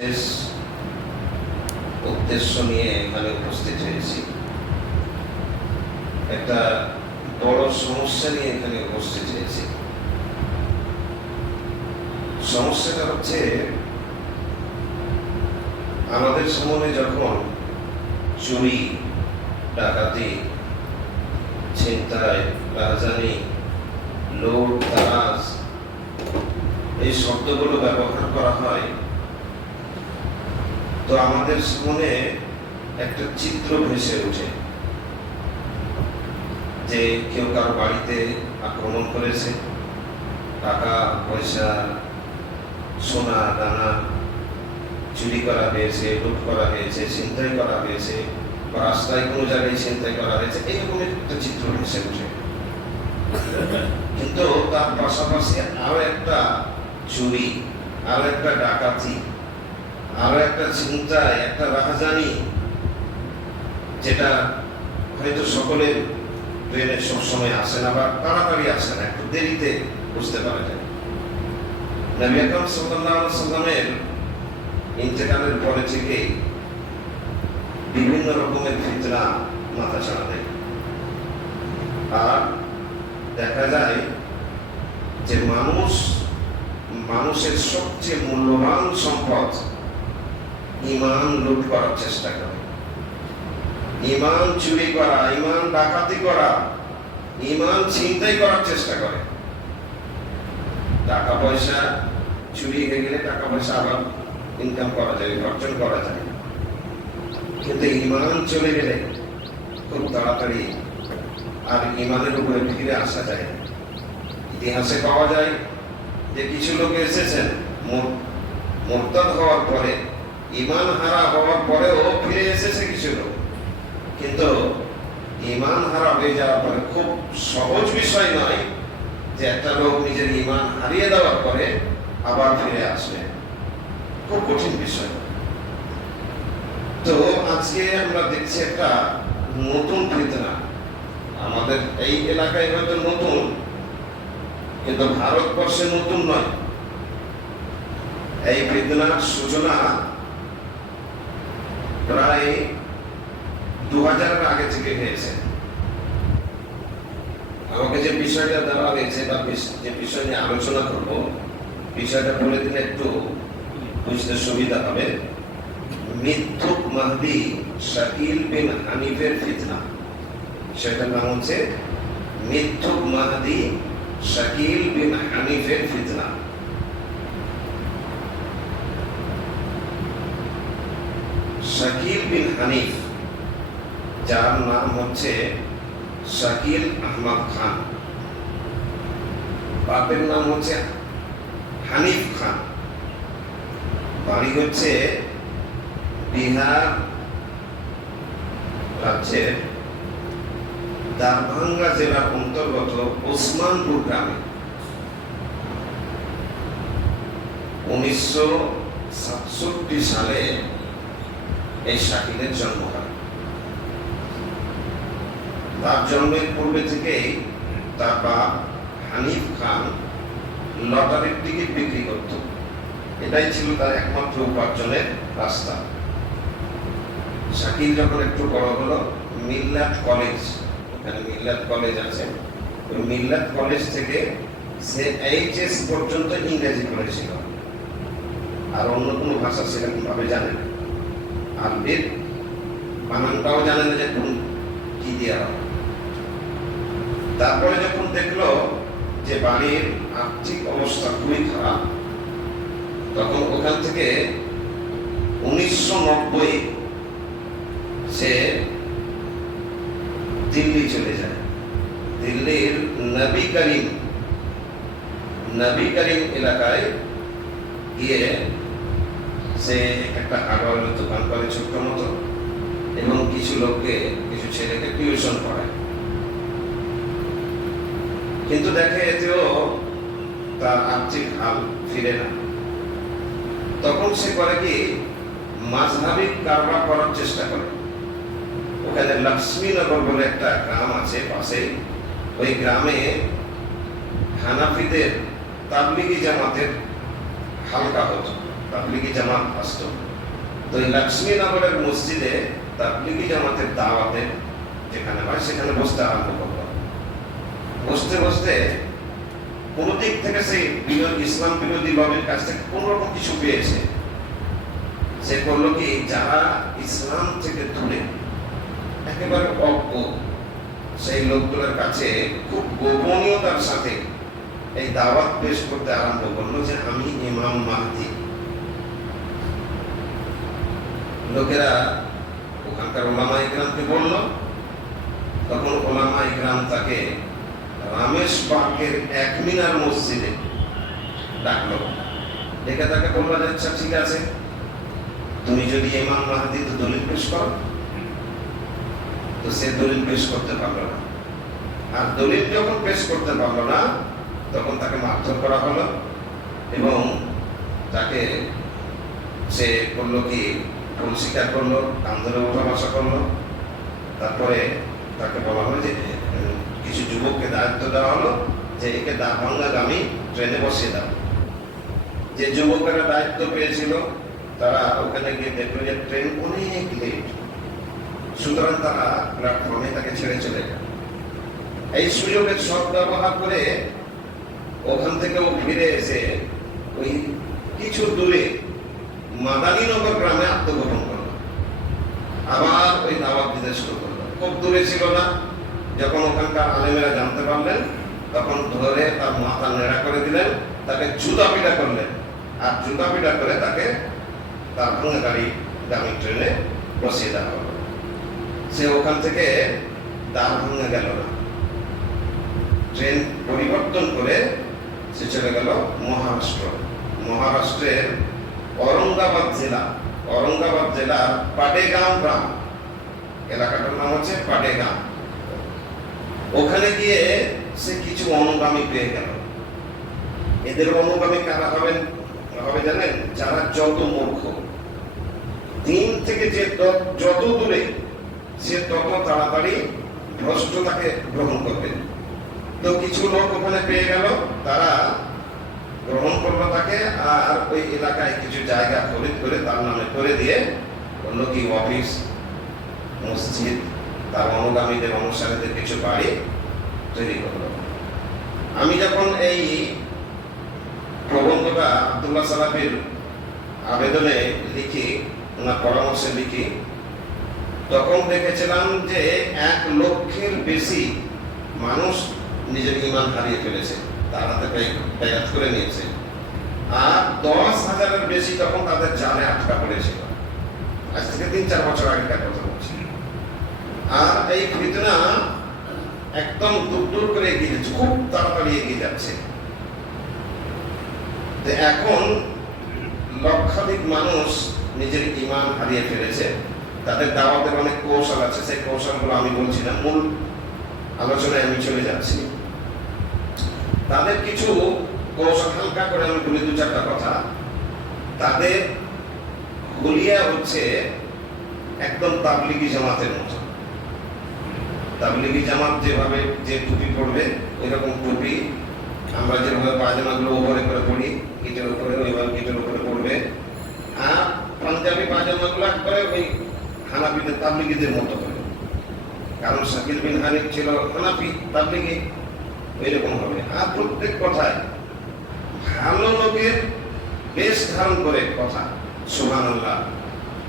শেষ উদ্দেশ্য নিয়ে এখানে উপস্থিত হয়েছি। একটা বড় সমস্যা নিয়ে এখানে উপস্থিত হয়েছি। সমস্যাটা হচ্ছে, আমাদের সামনে যখন চুরি, ডাকাতি, ছিনতাই, রাজধানী, লুট, তারাজ এই শব্দগুলো ব্যবহার করা হয়, তো আমাদের সামনে একটা চিত্র ভেসে ওঠে যে কেউ কারো বাড়িতে আক্রমণ করেছে, টাকা পয়সা, সোনা দানা চুরি করা হয়েছে, লুট করা হয়েছে, ছিনতাই করা হয়েছে, বা রাস্তায় কোনো জায়গায় ছিনতাই করা হয়েছে, এইরকম একটা চিত্র ভেসে ওঠে। কিন্তু তার পাশাপাশি আরো একটা চুরি, আরো একটা ডাকাতি, আরো একটা ছিনতাই, একটা রাহাজানি, যেটা হয়তো সকলের ব্রেনে সবসময় আসে না বা তাড়াতাড়ি আসে না, একটু দেরিতে বুঝতে পারা যায়। নবী আকরাম সাল্লাল্লাহু আলাইহি ওয়াসাল্লামের ইন্তেকালের পরে থেকে বিভিন্ন রকমের ফিতনা মাথাচাড়া দেয়, আর দেখা যায় যে মানুষের সবচেয়ে মূল্যবান সম্পদ ঈমান লুট করার চেষ্টা করে, ঈমান চুরি করা, ঈমান ডাকাতি করা, ঈমান ছিনতাই করার চেষ্টা করে। টাকা পয়সা চুরি হয়ে গেলে টাকা পয়সা আবার ইনকাম করা যায়, অর্জন করা যায়, কিন্তু ঈমান চলে গেলে খুব তাড়াতাড়ি আর ঈমানের উপরে ফিরে আসা যায়। ইতিহাসে পাওয়া যায় যে কিছু লোক এসেছেন মুরতাদ হওয়ার পরে, ঈমান হারা হওয়ার পরেও ফিরে এসেছে কিছু লোক, কিন্তু ঈমান হারা হয়ে যাওয়ার পরে খুব সহজ বিষয় নয় যে একটা লোক নিজের ঈমান হারিয়ে দেওয়ার পরে আবার ফিরে আসবে, খুব কঠিন বিষয়। তো আজকে আমরা দেখছি একটা নতুন ফিতনা, আমাদের এই এলাকায় হয়তো নতুন, কিন্তু ভারতবর্ষে নতুন নয়। এই ফিতনার সূচনা প্রায় 2000 আগে থেকে হয়েছে। আমাকে যে বিষয়টা দেওয়া হয়েছে বা যে বিষয় নিয়ে আলোচনা করবো, বিষয়টা বলে দিলে একটু বুঝতে সুবিধা হবে। মিথ্যুক মাহদি শাকিল বিন হানিফের ফিতনা, সেটার নাম হচ্ছে মিথ্যুক মাহদি শাকিল বিন হানিফের ফিতনা। শাকিল বিন হানিফ, যার নাম হচ্ছে শাকিল আহমদ খান, বাপের নাম হচ্ছে হানিফ খান, বাড়ি হচ্ছে বিহার রাজ্যের দারভাঙ্গা জেলার অন্তর্গত ওসমানপুর গ্রামে 1967 সালে এই শাকিলের জন্ম হয়। তার জন্মের পূর্বে থেকেই তার বাপ হানিফ খান লটারির টিকিট বিক্রি করত, এটাই ছিল তার একমাত্র উপার্জনের রাস্তা। শাকিল যখন একটু বড় হলো, মিল্লাত কলেজ, এখানে মিল্লাত কলেজ আছে, ওই মিল্লাত কলেজ থেকে সে এইচএস পর্যন্ত ইংরেজি পড়েছিল, আর অন্য কোনো ভাষা সেরকম ভাবে জানে না, আরবির বানানটাও জানে না যে কি দেওয়া হয়। তারপরে যখন দেখলো যে বাড়ির আর্থিক অবস্থা খুবই খারাপ, তখন ওখান থেকে 1990 সে দিল্লি চলে যায়। দিল্লির নবী করিম এলাকায় গিয়ে সে একটা হার্ডওয়্যারের দোকান করে ছোট্ট মতো, এবং কিছু ছেলেকে টিউশন পড়ায়। কিন্তু দেখে এতেও তার আর্থিক হাল ফিরে না। তখন সে করে কি, মাযহাবী কারবার করার চেষ্টা করে। ওখানে লক্ষ্মীনগর বলে একটা গ্রাম আছে পাশে, ওই গ্রামে হানাফিদের তাবলিগি জামাতের হালকা হতো, তাবলিগি জামাত আসতো। তো এই লক্ষ্মীনগরের মসজিদে তাবলিগি জামাতের দাওয়াতে যেখানে হয় সেখানে বসতে আরম্ভ করলো। বসতে বসতে কোনো দিক থেকে সেই ইসলাম বিরোধী লবির কাছ থেকে কোন রকম কিছু পেয়েছে। সে করলো কি, যারা ইসলাম থেকে দূরে একেবারে অজ্ঞ সেই লোকগুলোর কাছে খুব গোপনীয়তার সাথে এই দাওয়াত পেশ করতে আরম্ভ করলো যে আমি ইমাম মাহদি। লোকেরা ওখানকার ওলামা ইকরামকে বলল, তখন ওলামা ইকরাম তাকে রামেশ বাগের 1 মিনার মসজিদে ডাকলো। ডেকে তাকে বললো, আচ্ছা ঠিক আছে, তুমি যদি ইমাম মাহদি তো দলিল পেশ করো। তো সে দলিল পেশ করতে পারলো না। আর দলিল যখন পেশ করতে পারলো না, তখন তাকে মারধর করা হলো এবং তাকে সে করলো কি, ভুল স্বীকার করলো, কান ধরে ওঠা বসা করলো। তারপরে তাকে বলা হলো যে কিছু যুবককে দায়িত্ব দেওয়া হলো যে একে দারভাঙ্গাগামী ট্রেনে বসিয়ে দাও। যে যুবকেরা দায়িত্ব পেয়েছিল তারা ওখানে গিয়ে দেখলো যে ট্রেন অনেক লেট, সুতরাং তারা প্ল্যাটফর্মে তাকে ছেড়ে চলে গেল। এই সুযোগের সদ্ব্যবহার করে ওখান থেকে ও ফিরে এসে ওই কিছু দূরে মাদানীনগর গ্রামে আত্মগোপন করলো। আবার ওই দাওয়াত দিতে শুরু করলো। খুব দূরে ছিল না। যখন ওখানকার আলেমেরা জানতে পারলেন, তখন ধরে তার মাথা নেড়া করে দিলেন, তাকে জুতা পিটা করলেন। আর জুতা পিটা করে তাকে তার ভাঙ্গাগাড়ি গামী ট্রেনে বসিয়ে দেওয়া হলো। সে ওখান থেকে দারভাঙ্গা গেল না, ট্রেন পরিবর্তন করে সে চলে গেল মহারাষ্ট্র। মহারাষ্ট্রের ঔরঙ্গাবাদ জেলার পাটেগাঁও গ্রাম, এলাকাটার নাম হচ্ছে পাটেগাঁও। ওখানে গিয়ে সে কিছু অনুগামী পেয়ে গেল। এদের অনুগামী কারা হবে জানেন? যারা যত মূর্খ, দিন থেকে যে যত দূরে, সে তত তাড়াতাড়ি ভ্রষ্টতাকে গ্রহণ করবে। তো কিছু লোক ওখানে পেয়ে গেল, তারা গ্রহণ করলো তাকে। আর ওই এলাকায় কিছু জায়গা খরিদ করে তার নামে করে দিয়ে বললো কি, অফিস, মসজিদ, তার অনুগামীদের অনুসারীদের কিছু বাড়ি তৈরি করলো। আমি যখন এই প্রবন্ধটা আব্দুল্লাহ সালাফির আবেদনে লিখি, ওনার পরামর্শে লিখি, তখন দেখেছিলাম যে 1 লক্ষের বেশি মানুষ নিজের ঈমান হারিয়ে ফেলেছে, তার হাতে বেয়াত করে নিয়েছে। আর 10,000-এর বেশি তখন তাদের জালে আটকা পড়েছিল। আজ থেকে 3-4 বছর আগেকার কথা বলছি। আর এই ফিতনা একদম দূর করে এগিয়ে যাচ্ছে, খুব তাড়াতাড়ি এগিয়ে যাচ্ছে। এখন লক্ষাধিক মানুষ নিজের ঈমান হারিয়ে ফেলেছে। তাদের দাওয়াতের অনেক কৌশল আছে, সেই কৌশলগুলো আমি বলছি না, মূল আলোচনায় আমি চলে যাচ্ছি। তাদের কিছু কৌশল হালকা করে আমি বলি 2-4টা কথা। তাদের হুলিয়া হচ্ছে একদম তাবলিগি জামাতের মতো। তাবলিগি জামাত যেভাবে যে টুপি পড়বে, ওইরকম টুপি আমরা যেভাবে পায়জামাগুলো ওপরে করে পড়ি, গিটের উপরে, ওইভাবে গিটের উপরে পড়বে। আর পাঞ্জাবি পায়জামাগুলো একবারে ওই হানাফিদের তাবলিগিদের মতো করে, কারণ শাকিল বিন হানিফ ছিল হানাফি তাবলিগি, ওইরকম হবে। আর প্রত্যেক কথায় ভালো লোকের বেশ ধারণ করে কথা, সুবহানাল্লাহ,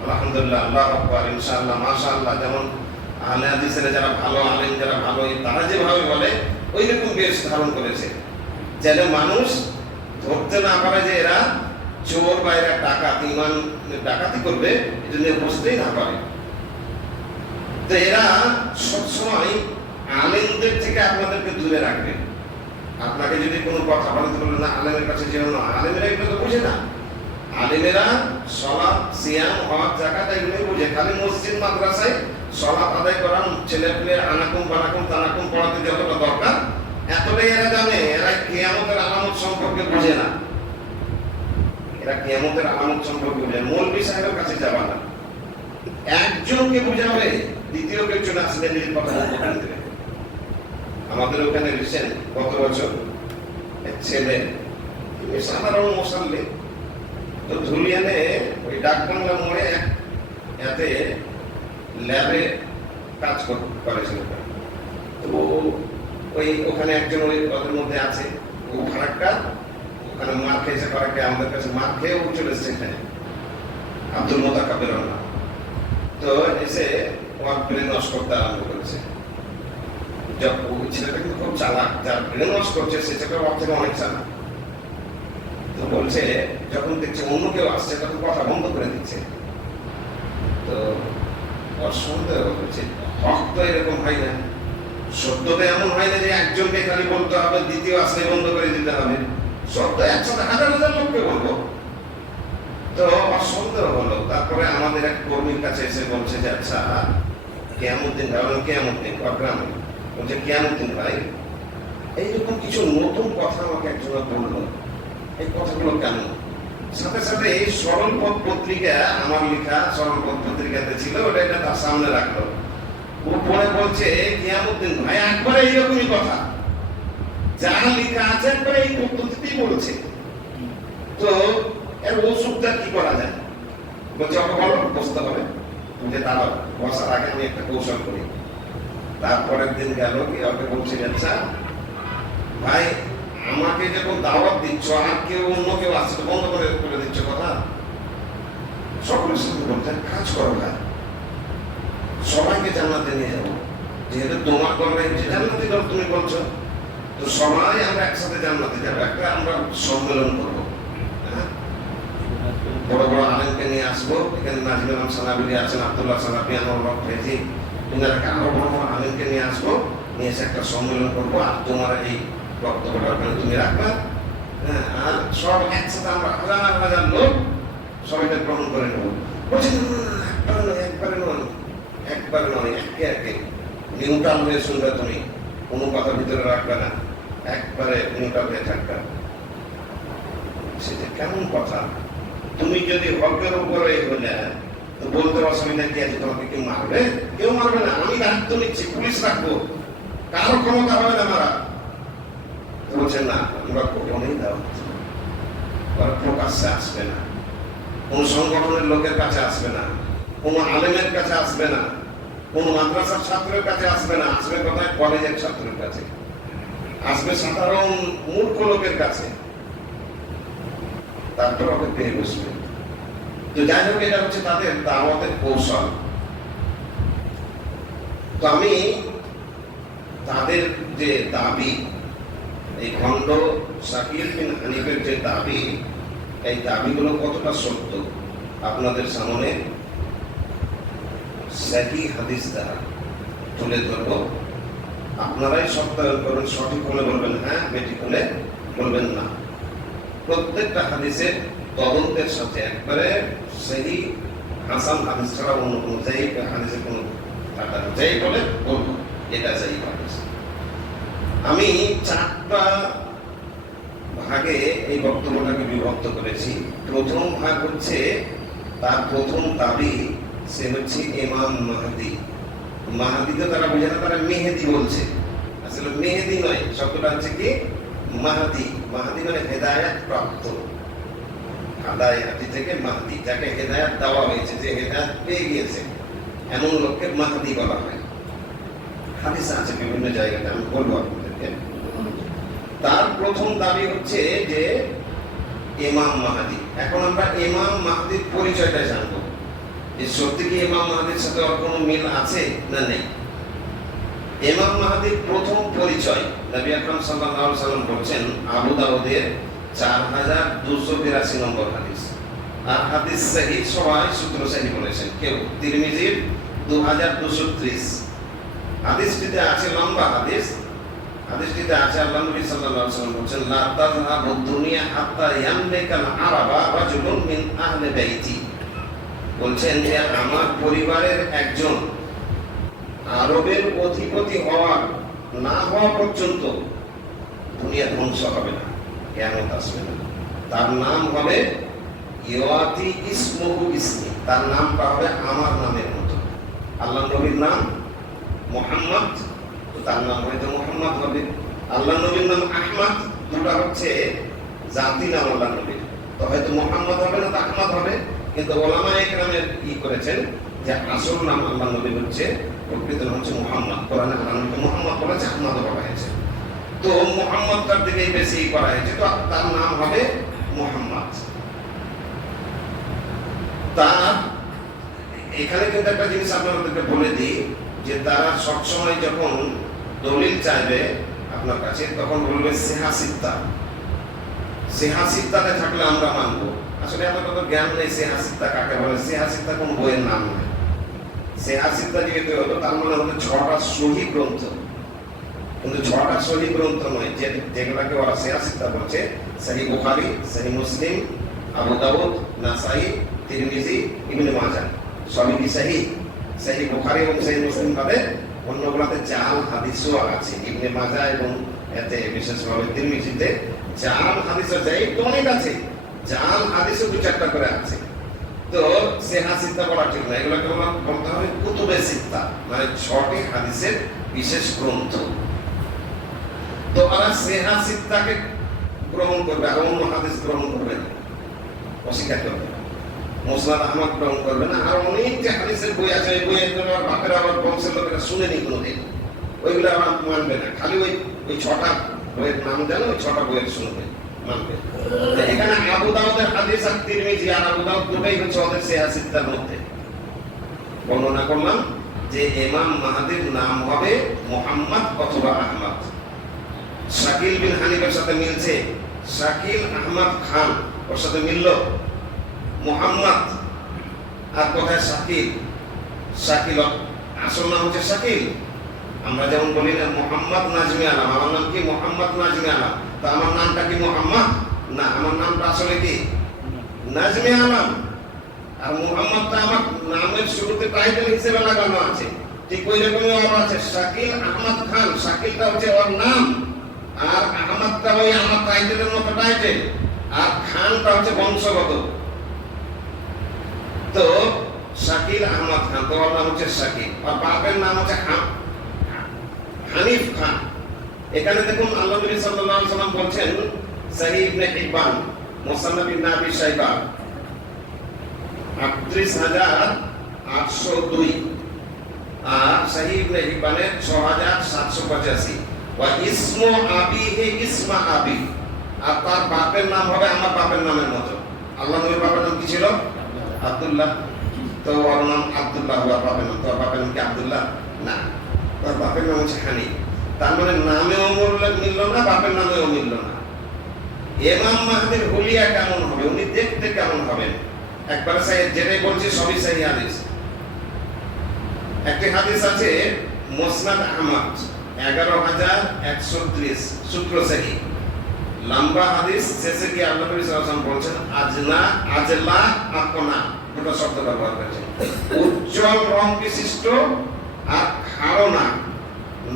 আলহামদুলিল্লাহ, আল্লাহু আকবার, ইনশাআল্লাহ, মাশাআল্লাহ। যেমন আহলে হাদিসের যারা ভালো আলেম, যারা ভালো, তারা যেভাবে বলে ওইরকম বেশ ধারণ করেছে, যেন মানুষ ধরতে না পারে যে এরা চোর বা এরা ডাকাত, ঈমান ডাকাতি করবে, এটা নিয়ে বুঝতেই না পারে। তো এরা সবসময় আলেমদের থেকে আপনাদেরকে দূরে রাখবে। আপনাকে যদি কোনো কথা বলতে বলে না, আলেমের কাছে যেও না, আলেমেরা এগুলো তো বুঝে না। আলেমেরা সালাত, সিয়াম, হজ, যাকাত এগুলোই বুঝে। খালি মসজিদ মাদ্রাসায় সালাত আদায় করান, ছেলে পেলে আনাকুম বানাকুম তানাকুম পড়াতে যতটা দরকার, এতটাই এরা জানে। এরা কিয়ামতের আলামত সম্পর্কে বুঝে না। এরা কিয়ামতের আলামত সম্পর্কে বুঝে। মৌলভী সাহেবের কাছে যাবা না, একজনকে বুঝাবে, দ্বিতীয় কেউ চলে আসলে নিজের কথা বলতে দেবে। আমাদের ওখানে রিসেন্ট গত বছর এক ছেলে, সাধারণ মুসল্লি, তো ধুলিয়ানে ওই ডাকবাংলা মোড়ে এতে ল্যাবে কাজ করেছিল। তো ওই ওখানে একজন ওই ওদের মধ্যে আছে, ও ফারাক্কা ওখানে মার খেয়েছে, ফারাক্কা আমাদের কাছে মার খেয়েও চলে এসেছে এখানে, আব্দুল মোতাকাব্বির নাম। তো এসে ওর ব্রেন ওয়াশ করতে আরম্ভ করেছে। ওই ছেলেটা কিন্তু খুব চালাক, যার ব্রেন ওয়াশ করছে সে ছেলেটা ওর থেকে অনেক চালাক। তো বলছে যখন দেখছে অন্য কেউ আসছে তখন কথা বন্ধ করে দিচ্ছে। তো ওর সন্দেহ হচ্ছে হক তো এরকম হয় না, সত্য তো এমন হয় না যে একজনকে খালি বলতে হবে দ্বিতীয় আসলে বন্ধ করে দিতে হবে, সত্য একসাথে হাজার হাজার লোককে বলবো। তো ওর সন্দেহ হলো। তারপরে আমাদের এক কর্মীর কাছে এসে বলছে যে আচ্ছা কিয়ামুদ্দিন ভাই, কিয়ামুদ্দিন গ্রামে বলছে কিয়ামুদ্দিন ভাই এইরকম কিছু নতুন কথা আমাকে একজন বললো, এই কথাগুলো কেন? সাথে সাথে এই সরল পথ পত্রিকা, আমার লেখা সরল পথ পত্রিকাতে ছিল, ওটা এটা তার সামনে রাখলো। ও পরে বলছে কিয়ামুদ্দিন ভাই একবারে এইরকমই কথা, যা লেখা আছে একবারে এই পদ্ধতিতেই বলছে। তো এর ওষুধটা কি করা যায়? বলছে ওকে বলো বসতে হবে, যে তারা বসার আগে আমি একটা কৌশল করি। তারপরের দিন গেল, ওকে বলছে আচ্ছা ভাই আমাকে যখন দাওয়াত দিচ্ছ আর কেউ অন্য কেউ আসছে বন্ধ করে করে দিচ্ছ কথা, সকলের সাথে বলতে কাজ করো ভাই, সবাইকে জান্নাতে নিয়ে যাবো, যেহেতু তোমার গল্পে যে জান্নাতি দল তুমি বলছো, তো সবাই আমরা একসাথে জান্নাতে যাবো, একটা আমরা সম্মেলন করবো। বড় বড় আলেমকে নিয়ে আসবো, এখানে নাজিমুল আলম সানাবিলি আছেন, আব্দুল্লাহ সানাবি, আনোয়ার ফেজি, এনারাকে আরো বড় বড় আলেমকে নিয়ে আসবো, নিয়ে এসে একটা সম্মেলন করবো, আর তোমার এই বক্তব্যটা ওখানে তুমি রাখবা। হ্যাঁ, আর সব একসাথে আমরা হাজার হাজার লোক সবাইকে গ্রহণ করে নেবো। বলছি একবারে নয়, একবারে নয়, একে একে নিউট্রাল হয়ে শুনবে, তুমি কোনো কথা ভিতরে রাখবে না, একবারে নিউট্রাল হয়ে থাকবে। সেটা কেমন কথা? তুমি যদি হকের উপরে হলে তো বলতে অসুবিধা কি আছে? তোমাকে কেউ মারবে? কেউ মারবে না, আমি দায়িত্ব নিচ্ছি, পুলিশ রাখবো, কারো ক্ষমতা হবে না মারা। বলছেন না, আমরা গোপনেই দেওয়া হচ্ছে, ওরা প্রকাশ্যে আসবে না, কোন সংগঠনের লোকের কাছে আসবে না, কোন আলেমের কাছে আসবে না, কোন মাদ্রাসার ছাত্রের কাছে আসবে না, আসবে কোথায়? কলেজের ছাত্রের কাছে আসবে, সাধারণ মূর্খ লোকের কাছে, তারপর ওকে পেয়ে বসবে। তো যাই হোক, এটা হচ্ছে তাদের দাওয়াতের কৌশল। তো আমি তাদের যে দাবি, এই খন্ড শাকির বিন হানিফের যে দাবি, এই দাবিগুলো কতটা সত্য আপনাদের সামনে সহিহ হাদিস দ্বারা তুলে ধরবো। আপনারাই সত্যায়ন করবেন, সঠিক হলে বলবেন হ্যাঁ, বেঠিক হলে বলবেন না। প্রত্যেকটা হাদিসের তদন্তের সাথে একবারে সহিহ হাসান হাদিস ছাড়া অন্য কোনো জায়গায় হাদিসের কোনো টাকা যাই বলে বলবো এটা সহিহ হাদিস। আমি 4টা ভাগে এই বক্তব্যটাকে বিভক্ত করেছি। প্রথম ভাগ হচ্ছে তার প্রথম দাবি, সে হচ্ছে ইমাম মাহদি। মাহদি তো তারা বুঝে না, তারা মেহেদি বলছে, আসলে মেহেদি নয়, শব্দটা হচ্ছে কি মাহদি। মাহদি মানে হেদায়েত প্রাপ্ত, হেদায়েতি থেকে মাহদি, যাকে হেদায়েত দেওয়া হয়েছে, যে হেদায়েত পেয়ে গিয়েছে, এমন লোককে মাহদি বলা হয়। হাদিস আছে বিভিন্ন জায়গাতে, আমি বলবো আপনাদেরকে। তার প্রথম দাবি হচ্ছে যে ইমাম মাহদি। এখন আমরা ইমাম মাহদির পরিচয়টা জানবো, যে সত্যি কি ইমাম মাহদির সাথে আর কোনো মিল আছে না নেই। ইমাম মাহদির প্রথম পরিচয় নবী আকরাম সাল্লাল্লাহু আলাইহি সাল্লাম বলেছেন, আবু দাউদের 4282 নম্বর হাদিস। আর হাদিস সহিহ সবাই সূত্র সহিহ বলেছেন, কেউ তিরমিজির 2230। হাদিসটিতে আছে, লম্বা হাদিস, হাদিসটিতে আছে আল্লাহ নবী সাল্লাল্লাহু আলাইহি ওয়াসাল্লাম বলেন, লা তাযহাবু দুনিয়া হাত্তা ইয়ামলিকাল আরাবা রাজুলুন মিন আহলি বাইতি। বলছেন যে আমার পরিবারের একজন আরবের অধিপতি হওয়ার না হওয়া পর্যন্ত দুনিয়া ধ্বংস হবে না, কিয়ামত আসবে না। তার নাম হবে ইয়াতি ইসমুহু ইসমি, তার নামটা হবে আমার নামের মতো। আল্লাহ নবীর নাম মুহাম্মদ, তো তার নাম হয়তো মুহাম্মদ হবে। আল্লাহ নবীর নাম আহমদ, দুটা হচ্ছে জাতি নাম আল্লাহ নবীর, তো হয়তো মুহাম্মদ হবে না, তো আহমদ হবে, কিন্তু ওলামায়ে কেরামের করেছেন যে আসল নাম আল্লাহ নবী হচ্ছে, প্রকৃত নাম হচ্ছে মুহাম্মদ। কোরআনে আল্লাহ মুহাম্মদ বলেছে, আহমদ বলা হয়েছে, তো মুহাম্মদটার দিকে বেশি করা হয়েছে, তো তার নাম হবে মুহাম্মদ। তার এখানে কিন্তু একটা জিনিস আপনাদেরকে বলে দিই, যে তারা সবসময় যখন দলিল চাইবে আপনার কাছে, তখন বলবে সিহাসিত্তা, সিহাসিত্তাতে থাকলে আমরা মানবো। আসলে আমাদের তো জ্ঞান নেই সিহাসিত্তা কাকে বলে। সিহাসিত্তা কোন বইয়ের নাম নয়। সিহাসিত্তা যেহেতু হলো, তার মানে হলো 6টা সহিহ গ্রন্থ, কিন্তু 6টা সহিহ গ্রন্থ নয়, যেগুলাকে ওরা সিহাসিত্তা বলছে, সহিহ বুখারী, সহিহ মুসলিম, আবু দাউদ, নাসাই, তিরমিজি, ইবনে মাজাহ, সবই কি সহিহ? সহিহ বুখারী এবং সহিহ মুসলিম বাদে অন্যগুলোতে জাল হাদিসও আছে। ইবনে মাজাহ এবং এতে বিশেষভাবে তিরমিজিতে জাল হাদিসও যাই তো অনেক আছে, জাল হাদিসও 2-4টা করে আছে। তো সিহাসিত্তা বলা ঠিক না, এগুলোকে বলতে হবে কুতুবে সিত্তা, মানে 6টি হাদিসের বিশেষ গ্রন্থ। তো ওরা সিহাসিত্তাকে গ্রহণ করবে, আর অন্য হাদিস গ্রহণ করবে না, অস্বীকার করবে। মুসনাদ আহমদ গ্রহণ করবে না, আর অনেক যে হাদিসের বই আছে, ওই বইয়ের জন্য বাপের আবার বংশের লোকেরা শুনেনি কোনোদিন, ওইগুলো আবার মানবে না। খালি ওই 6টা বইয়ের নাম জানো, ওই 6টা বইয়ের শুনবে, মানবে। এখানে আবু দাউদের হাদিস আর তিরমিজি আর আবু দাউদ দুটোই হচ্ছে ওদের সিহাসিত্তার মধ্যে। বর্ণনা করলাম যে ইমাম মাহদির নাম হবে মুহাম্মদ অথবা আহমদ। শাকিল বিন হানিফের সাথে মিলছে, শাকিল আহমদ খান, ওর সাথে মিলল মুহাম্মদ। আর কোথায় শাকিল? শাকিল আসল নাম হচ্ছে শাকিল। আমরা যেমন বলি না মোহাম্মদ নাজমি আলম, আমার নাম কি মোহাম্মদ নাজমি আলম, তো আমার নামটা কি মোহাম্মদ না, আমার নামটা আসলে কি নাজমি আলম। আর মুহাম্মদটা আমার নামের শুরুতে টাইটেল হিসেবে লাগানো আছে, ঠিক ওই রকমই আবার আছে শাকিল আহমদ খান। শাকিলটা হচ্ছে ওর নাম, আর আহমদটা ওই আমার টাইটেলের মতো টাইটেল, আর খানটা হচ্ছে বংশগত। তো শাকিল আহমদ খান, তো ওর নাম হচ্ছে শাকিল, আর বাপের নাম হচ্ছে হানিফ খান। এখানে দেখুন আল্লাহ নবী সাল্লাল্লাহু আলাইহি ওয়াসাল্লাম বলছেন, সহিহ ইবনে হিব্বান, মুসান্নাফ ইবনে আবি শাইবা ৩৮,৮০২, আর সহিহ ইবনে হিব্বানের ৬৭৮৫, ওয়া ইসমু আবিহি ইসমা আবি, আর তার বাপের নাম হবে আমার বাপের নামের মতো। আল্লাহ নবীর বাপের নাম কি ছিল? আব্দুল্লাহ। তো ওর নাম আব্দুল্লাহ, ওর বাপের নাম, তোর বাপের নাম কি আব্দুল্লাহ না, তোর বাপের নাম হচ্ছে হানিফ। তার মানে নামেও মিলল না, বাপের নামেও মিলল না। ইমাম মাহদির হুলিয়া কেমন হবে, উনি দেখতে কেমন হবেন? একবার যেটাই বলছি সবই সহিহ হাদিস। একটি হাদিস আছে মুসনাদ আহমদ ১১,১৩০, সূত্র সহিহ, লম্বা হাদিস। শেষে গিয়ে আল্লাহ নবী সাল্লাল্লাহু আলাইহি ওয়াসাল্লাম বলছেন আজনা আজলা আকনা, দুটো শব্দ ব্যবহার করেছেন, উজ্জ্বল রং বিশিষ্ট আর খাড়ো না,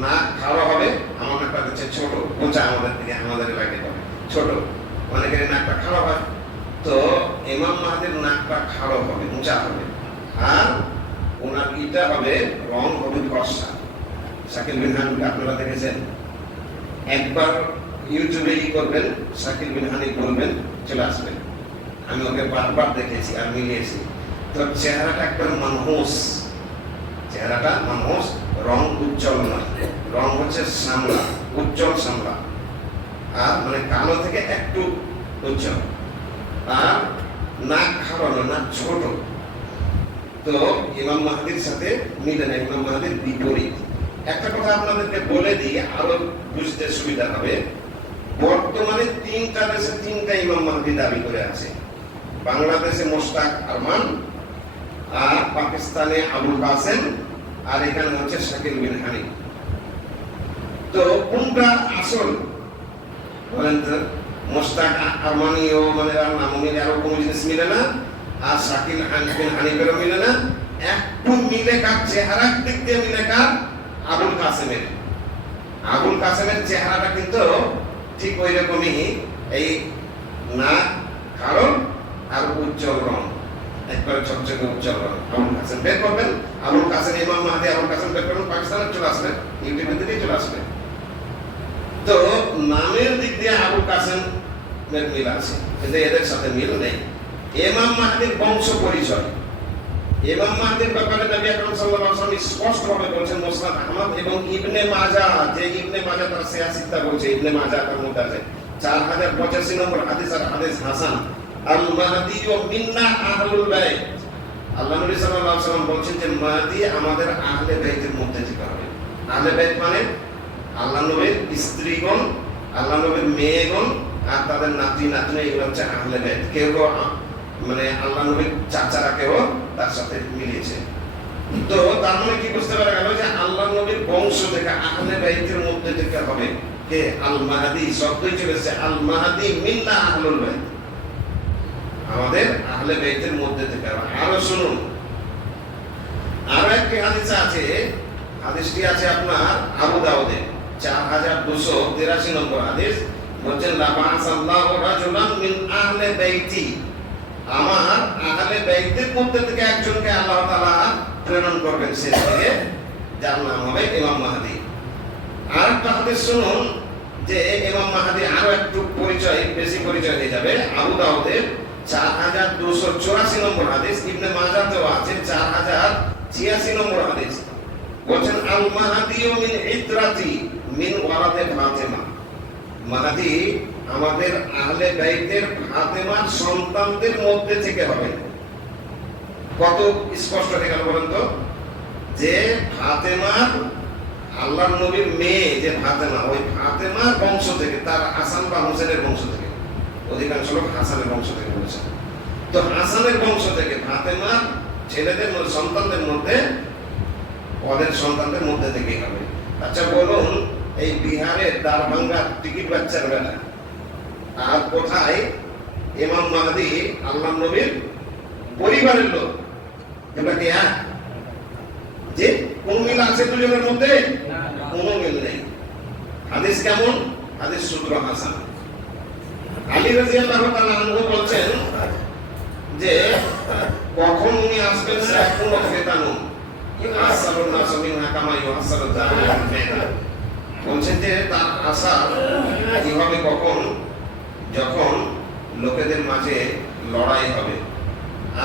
নাক খাড়ো হবে। আমার নাকটা হচ্ছে ছোট, উঁচা, আমাদের দিকে আমাদের এলাকায় হবে ছোট, অনেকের নাকটা খাড়ো হয়। তো ইমাম মাহদির নাকটা খাড়ো হবে, উঁচা হবে, আর ওনার ইটা হবে, রং হবে ফর্সা। শাকিল বিন হানিফ আপনারা দেখেছেন, একবার ইউটিউবে করবেন শাকিল বিন হানিফ বলবেন, চলে আসবেন। আমি ওকে বারবার দেখেছি আর মিলিয়েছি। তো চেহারাটা একবার মানহুস, চেহারাটা মানহুস, রং উজ্জ্বল নয়, রং হচ্ছে শ্যামলা, উজ্জ্বল শ্যামলা, আর মানে কালো থেকে একটু উজ্জ্বল, আর নাক খাড়ো না, নাক ছোট। তো ইমাম মাহদির সাথে মিলে না, ইমাম মাহদির বিপরীত। একটা কথা আপনাদেরকে বলে দিই, আরো বুঝতে সুবিধা হবে। বর্তমানে 3টা দেশে 3টা ইমাম মাহদি দাবি করে আছে। বাংলাদেশে মোশতাক আরমান, আর পাকিস্তানে আবুল কাসেম, আর এখানে হচ্ছে শাকিল বিন হানিফ। তো কোনটা আসল বলেন তো? মোশতাক আরমানিও মানে নাম মিলে, আরো কোনো জিনিস মিলে না, আর শাকিল বিন হানিফেরও মিলে না। একটু মিলে কার চেহারার দিক দিয়ে মিলে কার? আবুল কাসেমের। আবুল কাসেমের চেহারাটা কিন্তু ঠিক ওই রকমই, এই নাক কালো আর উজ্জ্বল রং, একবারে ঝকঝকে উজ্জ্বল রং। আবুল কাসেম বের করবেন, আবুল কাসেম ইমাম মাহদি আবুল কাসেম বের করবেন, পাকিস্তানে চলে আসবে, ইউটিউবের দিকেই চলে আসবে। তো নামের দিক দিয়ে আবুল কাসেম মিল আছে, কিন্তু এদের সাথে মিল নেই। ইমাম মাহদির বংশ পরিচয়, ইমাম মাহদির ব্যাপারে নবী আকরাম সাল্লাল্লাহু আলাইহি ওয়াসাল্লাম স্পষ্টভাবে বলেছেন মুসনাদ আহমদ এবং ইবনে মাজাহ, যে ইবনে মাজাহ তার সিয়াসিতা বলছে, ইবনে মাজাহ তার মধ্যে আছে 4085 নম্বর হাদিস আর হাদিস হাসান, আল মাহদি মিন্না আহলুল বাইত। আল্লাহ নবী সাল্লাল্লাহু আলাইহি ওয়াসাল্লাম বলেছেন যে মাহদি আমাদের আহলে বাইতের মধ্যে থেকে হবে। আহলে বাইত মানে আল্লাহ নবীর স্ত্রীগণ, আল্লাহ নবীর মেয়েগণ আর তাদের নাতি নাতনি, এগুলো হচ্ছে আহলে বাইত। কেউ মানে আল্লাহ নবীর চাচারা কেউ তার সাথে মিলিয়েছে। তো তার মানে কি বুঝতে পারা গেল যে আল্লাহ নবীর বংশ থেকে আহলে বাইতের মধ্যে থেকে হবে কে? আল মাহদি। শব্দই চলেছে আল মাহদি মিন্না আহলুল বাইত, আমাদের আহলে বাইতের মধ্যে থেকে। আরো শুনুন, আরো একটি হাদিস আছে, হাদিসটি আছে আপনার আবু দাউদে 4283 নম্বর হাদিস। বলছেন লা বা'সাল্লাহু রাজুলান মিন আহলে বাইতি, আমার আহলে বাইতের মধ্যে থেকে একজনকে আল্লাহ তাআলা প্রেরণ করবেন শেষ দিকে, যার নাম হবে ইমাম মাহদি। আর একটা হাদিস শুনুন যে ইমাম মাহদি আরো একটু পরিচয়, বেশি পরিচয় হয়ে যাবে। আবু দাউদের 4284 নম্বর হাদিস, ইবনে মাজাহতেও আছে 4086 নম্বর হাদিস। বলেন আল মাহদি মিন ইতরাতি মিন ওয়ালাদে ফাতেমা, মাহদি আমাদের আহলে বাইতের ফাতেমার সন্তানদের মধ্যে থেকে হবে। কত স্পষ্ট হয়ে গেল বলেন তো, যে ফাতেমার, আল্লাহর নবীর মেয়ে যে ফাতেমা, ওই ফাতেমার বংশ থেকে, তার হাসান বা হোসেনের বংশ থেকে, অধিকাংশ লোক হাসানের বংশ থেকে বলেছে। তো হাসানের বংশ থেকে ফাতেমার ছেলেদের সন্তানদের মধ্যে, ওদের সন্তানদের মধ্যে থেকেই হবে। আচ্ছা বলুন, এই বিহারের দারভাঙ্গা টিকিট বাচ্চার বেলা আর কোথায় ইমাম মাহদি আল্লাহ নবীর পরিবারের লোক? এটা কি যে কোন মিল আছে দুজনের মধ্যে? কোনো মিল নেই। হাদিস কেমন? হাদিস সূত্র হাসান। আলী রাদিয়াল্লাহু তাআলা আনহু বলছেন যে কখন উনি আসবেন, সাইকুন ফিতানু ইউহাসারুন নাসু মিনহা কামা ইউহাসারু যালিল ফিতা। বলছেন যে তার আশা কি হবে, কখন? যখন লোকেদের মাঝে লড়াই হবে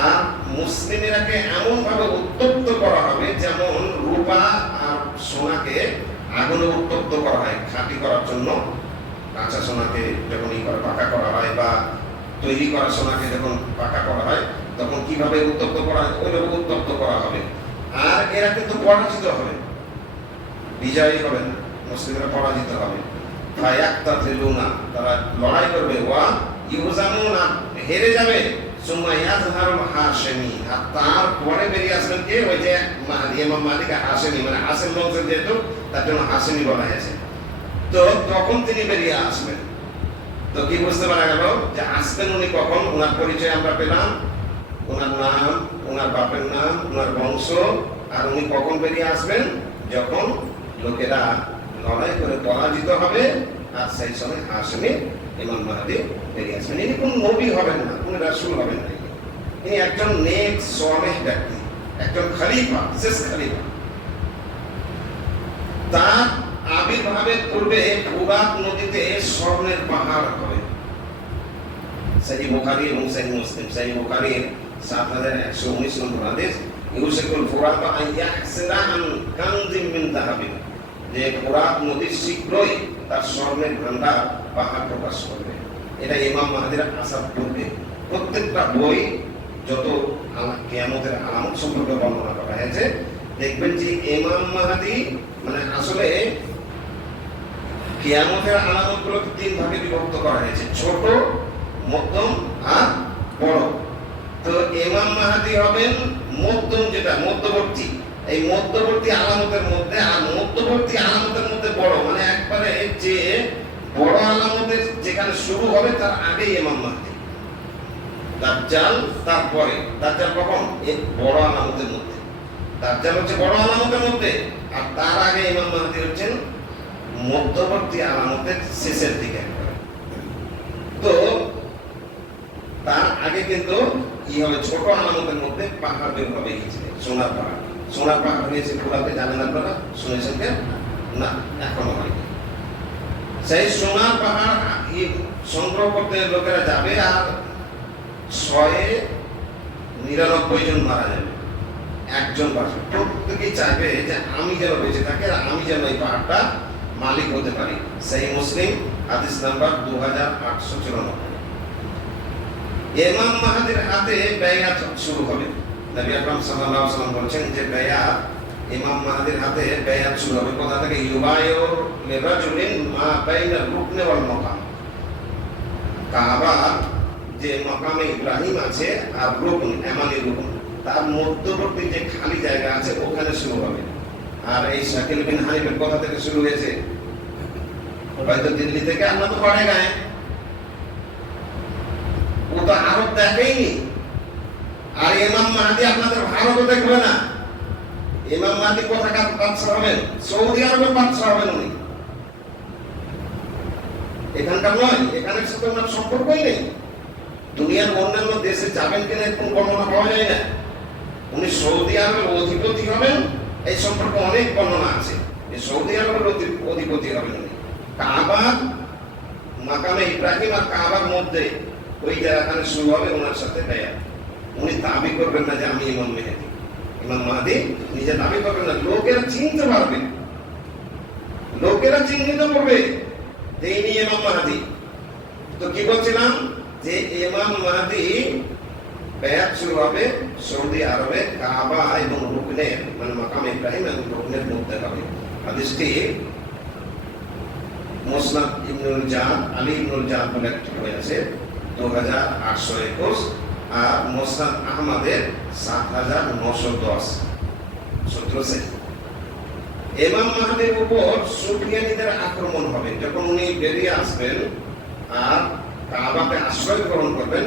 আর মুসলিমেরাকে এমন ভাবে উত্তপ্ত করা হবে যেমন রূপা আর সোনাকে আগুনে উত্তপ্ত করা হয় খাঁটি করার জন্য। কাঁচা সোনাকে যখন পাকা করা হয় বা তৈরি করা সোনাকে যখন পাকা করা হয় তখন কিভাবে উত্তপ্ত করা হয়, ওইভাবে উত্তপ্ত করা হবে। আর এরা কিন্তু পরাজিত হবে, বিজয়ী হবে না, মুসলিমরা পরাজিত হবে। ফায়াক্তাতিলুনা, তারা লড়াই করবে, ওয়া ইউজামুনা, হেরে যাবে। সুম্মা ইয়াজহারুল হাশিমি, আর তারপরে বেরিয়ে আসবেন কে? ওই যে মাহদি, ইমাম মাহদিকে হাশিমি, মানে হাশিম বংশের যেহেতু তার জন্য হাশিমি বলা হয়েছে। তো তখন তিনি বেরিয়ে আসবেন। তো কি বুঝতে পারা গেল যে আসবেন উনি কখন? ওনার পরিচয় আমরা পেলাম, ওনার নাম, ওনার বাপের নাম, ওনার বংশ, আর উনি কখন বেরিয়ে আসবেন? যখন লোকেরা লড়াই করে পরাজিত হবে, আর সেই সময় হাশিমি ইমাম মাহদি বেরিয়ে আসবেন। ইনি কোন নবী হবেন না, কোন রাসূল হবেন না, ইনি একজন নেক সালেহ ব্যক্তি, একজন খলিফা, শেষ খলিফা। তার আবির্ভাবের পূর্বে ফুরাত নদীতে স্বর্ণের পাহাড় হবে। সহিহ বুখারী এবং সহিহ মুসলিম। সহিহ বুখারীর 7119 নম্বর হাদিস, ইউসিকুল ফুরাত আন ইয়াহসিরা আন কানজিম মিন যাহাবিন, যে ফুরাত নদী শীঘ্রই তার স্বর্ণের ভান্ডার পাহাড় প্রকাশ করবে। এটা ইমাম মাহদির আসার পূর্বে প্রত্যেকটা বই যত কিয়ামতের আলামত সম্পর্কে বর্ণনা করা হয়েছে, দেখবেন যে ইমাম মাহদি মানে আসলে কিয়ামতের আলামতগুলো তিন ভাগে বিভক্ত করা হয়েছে, ছোট, মধ্যম আর বড়। তো ইমাম মাহদি হবেন মধ্যম, যেটা মধ্যবর্তী, এই মধ্যবর্তী আলামতের মধ্যে। আর মধ্যবর্তী আলামতের মধ্যে বড় মানে একবারে যে বড় আলামতের যেখানে শুরু হবে তার আগে ইমাম মাহদি। দাজ্জাল তারপরে, দাজ্জাল কখন? এই বড় আলামতের মধ্যে। দাজ্জাল হচ্ছে বড় আলামতের মধ্যে, আর তার আগে ইমাম মাহদি হচ্ছেন মধ্যবর্তী আলামতের শেষের দিকে। তো তার আগে কিন্তু কি হবে? ছোট আলামতের মধ্যে পাহাড় বের হবে, সোনার পাহাড়। সোনার পাহাড় হয়েছে পুরাতে, জানেন আপনারা? শুনেছেন কে? না, এখনো হয়নি। সেই সোনার পাহাড় সংগ্রহ করতে লোকেরা যাবে, আর 99 জন মারা যাবে, একজন বাঁচবে। প্রত্যেকেই চাইবে যে আমি যেন বেঁচে থাকি আর আমি যেন এই পাহাড়টা মালিক হতে পারি। সেই মুসলিম হাদিস নাম্বার 2894। ইমাম মাহাদির হাতে বেয়াত শুরু হবে। নবী আকরাম সাল্লাল্লাহু আলাইহি ওয়াসাল্লাম বলেছেন যে বেয়াত, ইমাম মাহাদির হাতে বেয়াত শুরু হবে। কোথা থেকে? ইউবায়ু লিরাজুলিন মা বাইনা রুকনি ওয়াল মাকাম। কাবার যে মাকামে ইব্রাহিম আছে আর রুকন, এমানি রুকন, তার মধ্যবর্তী যে খালি জায়গা আছে ওখানে শুরু হবে। আর এই শাকিল বিন হানিফের কথা থেকে শুরু হয়েছে, হয়তো দিল্লি থেকে, আমরা তো পড়ে গায়ে, ও তো আরব দেখেইনি। আর ইমাম মাহদি আপনাদের ভারতও দেখবে না। ইমাম মাহদি কোথাকার বাদশা হবেন? সৌদি আরবের বাদশা হবেন উনি, এখানকার নয়। এখানের সাথে ওনার সম্পর্কই নেই। দুনিয়ার অন্যান্য দেশে যাবেন কিনা এরকম বর্ণনা পাওয়া যায় না। উনি সৌদি আরবের অধিপতি হবেন, এই সম্পর্কে অনেক বর্ণনা আছে। সৌদি আরবের অধিপতি হবেন উনি। কাবার, মাকামে ইব্রাহিম আর কাবার মধ্যে ওই জায়গাখানে শুরু হবে ওনার সাথে বেয়াত। উনি দাবি করবেন না যে আমি ইমাম মেহেদী। ইমাম মাহদী নিজে দাবি করবেন না, লোকেরা চিনতে পারবে, লোকেরা চিহ্নিত করবে যে ইনি ইমাম মাহদী। তো কি বলছিলাম যে ইমাম মাহদী বেয়াত শুরু হবে সৌদি আরবে কাবা এবং রুকনের, মানে মাকাম ইব্রাহিম এবং রুকনের মধ্যে হবে। হাদিসটি মুসনাদ ইবনুল জাদ, আলী ইবনুল জাদ বলে একটা বই আছে 2821, আর মুসনাদ আহমদের 7910 সূত্র আছে। ইমাম মাহদীর উপর সুফিয়ানীদের আক্রমণ হবে যখন উনি বেরিয়ে আসবেন আর কাবাতে আশ্রয় গ্রহণ করবেন।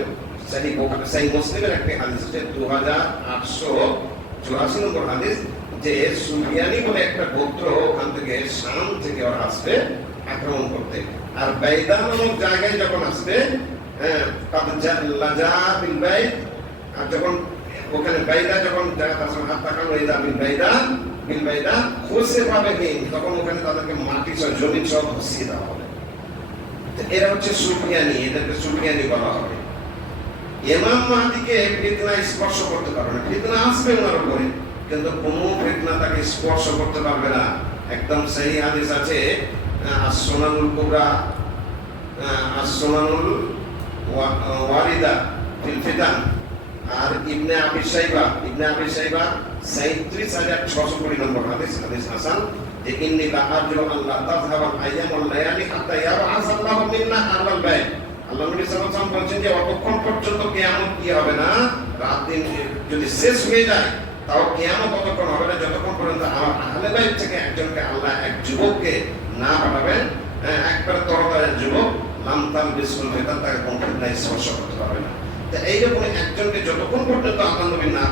সেই মুসলিমের একটি হাদিস হচ্ছে 2884 নম্বর হাদিস, যে সুফিয়ানি বলে একটা গোত্র ওখান থেকে শাম থেকে ওরা আসবে আক্রমণ করতে। আর বাইদা নামক জায়গায় যখন আসবে, যখন ওখানে বাইদা যখন হাত তাকানো বাইদা খুশে পাবে তখন ওখানে তাদেরকে মাটি সহ জমি সহ ধসিয়ে দেওয়া হবে। এরা হচ্ছে সুফিয়ানি, এদেরকে সুফিয়ানি বলা হবে। ইমাম মাহদীকে ফিতনা স্পর্শ করতে পারবে না। ফিতনা আসবে ওনার উপরে, কিন্তু কোন ফিতনা তাকে স্পর্শ করতে পারবে না। একদম সহি হাদিস আছে, as-সুনানুল কুবরা, as-সুনানুল ওয়ারিদা ফিল ফিতান, আর ইবনে আবি শাইবা 37620 নম্বর হাদিস, হাদিস হাসান, যে ইন্নী লা আরজু আল্লাহ তাযহাবা আইয়াম ওয়াল লায়ালি হাত্তা ইয়াবআস আল্লাহু মিন্না আহলাল বাইত। আল্লাহ নবী সাল্লাল্লাহু আলাইহি ওয়াসাল্লাম বলেন যে অতক্ষণ পর্যন্ত কিয়ামত কি হবে না, রাত দিন যদি শেষ হয়ে যায় তাও কিয়ামত ততক্ষণ হবে না যতক্ষণ পর্যন্ত আমার আহলে বাইত থেকে একজনকে আল্লাহ, এক যুবককে না পাঠাবেন, একবার তরতাজা যুবক, লাম তালবিসুল ফিতান, তাকে কোন ফিতনা স্পর্শ করতে পারবে না। তো এইরকম একজনকে যতক্ষণ পর্যন্ত আল্লাহ নবী না